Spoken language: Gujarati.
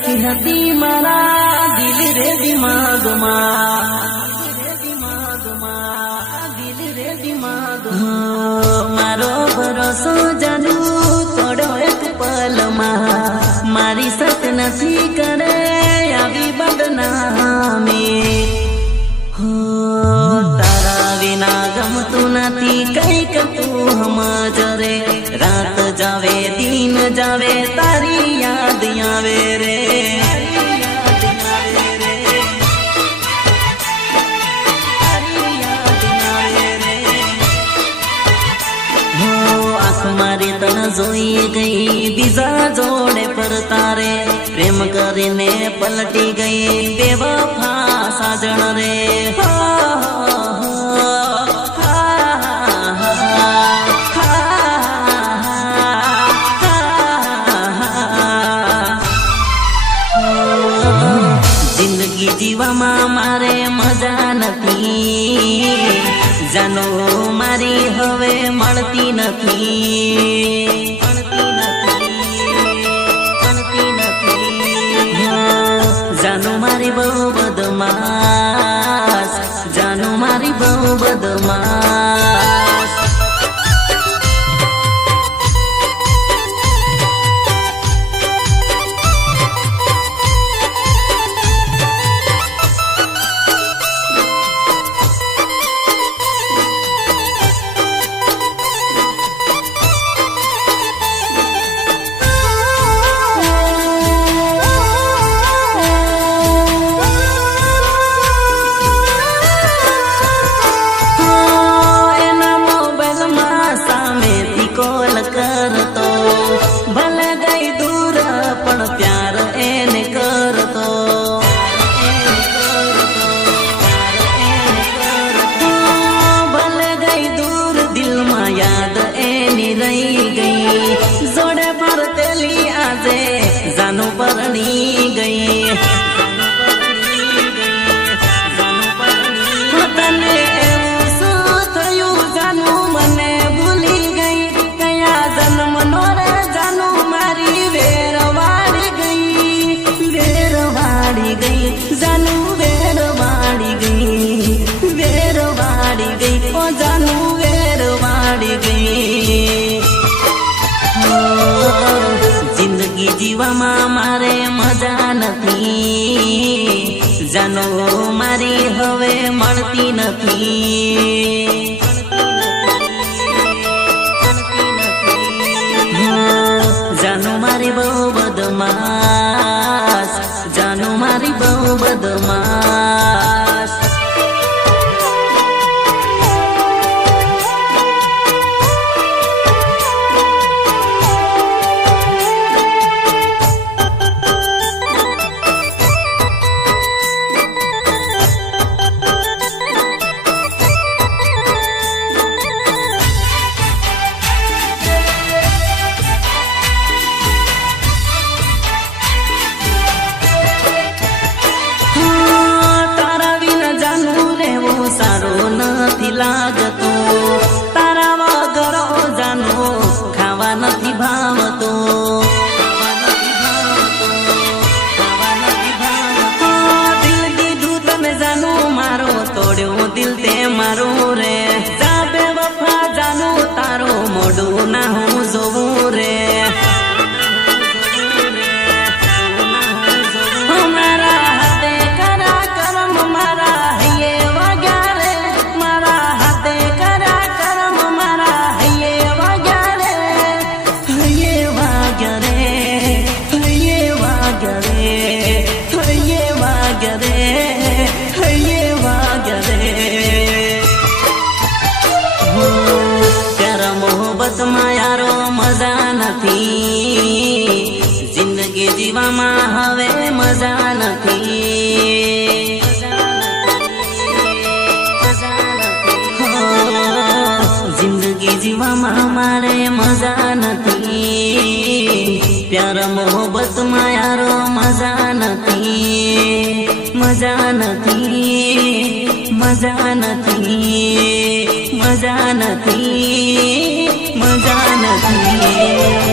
બેસી હતી મારા દિલ રે દિમાગમાં મારો ભરોસો જાનુ તોડો એક પલમાં મારી સત નથી કરે આવી બદનામી તારા વિના ગમતું નથી કઈક તું સમજ રે રાત જાવે દિન જાવે તારી યાદ આવે રે મારી તણ જોઈ ગઈ બીજા જોડે ફરતા રે પ્રેમ કરીને પલટી ગઈ બેવફા સાજણ રે જિંદગી જીવામાં મારે મજા નથી જાનો મારી હવે મળતી નથી જાનો મારી બહુ બદમાશ જાનો મારી બહુ બદમાશ ભલે ગઈ દૂર પણ પ્યાર એને કરતો ભલે ગઈ દૂર દિલમાં યાદ એની રહી ગઈ જોડે ફરતેલી આજે જાનું પરણી ગઈ તને એવું શું થયું જાનું મને ભૂલી ગઈ કયા જન્મનો રે જાનું મારી વેરવાડી ગઈ જાનું વેરવાડી ગઈ ઓ જાનું વેરવાડી ગઈ જિંદગી જીવામાં મારે મજા નથી જાનો મારી હવે મળતી નથી જાનો મારી બહુ બદમાશ જાનો મારી બહુ બદમાશ લાગતો તારા વગર જાનો ખાવા નથી ભાવતો દિલ દીધું તમે જાનો મારો તોડ્યો દિલ તે મારો રે જાબે વફા જાનો તારો મોઢું ના હું જોવું રે મારા હાથે કરા કરમ મારા હૈયે વાગ્યા રે મારા હાથે કરા કરમ મારા હૈયે વાગ્યા રે હૈયે વાગ્યા રે હૈયે વાગ્યા રે હૈયે વાગ્યા રે હૈયે વાગ્યા રે પ્યાર મોહબ્બતમાં યારો મજા નથી જિંદગી જીવામાં હવે મજા નથી જિંદગી જીવામાં મારે મજા નથી પ્યાર મોહબ્બતમાં યારો મજા નથી મજા નથી મજા નથી મજા નથી મજા નથી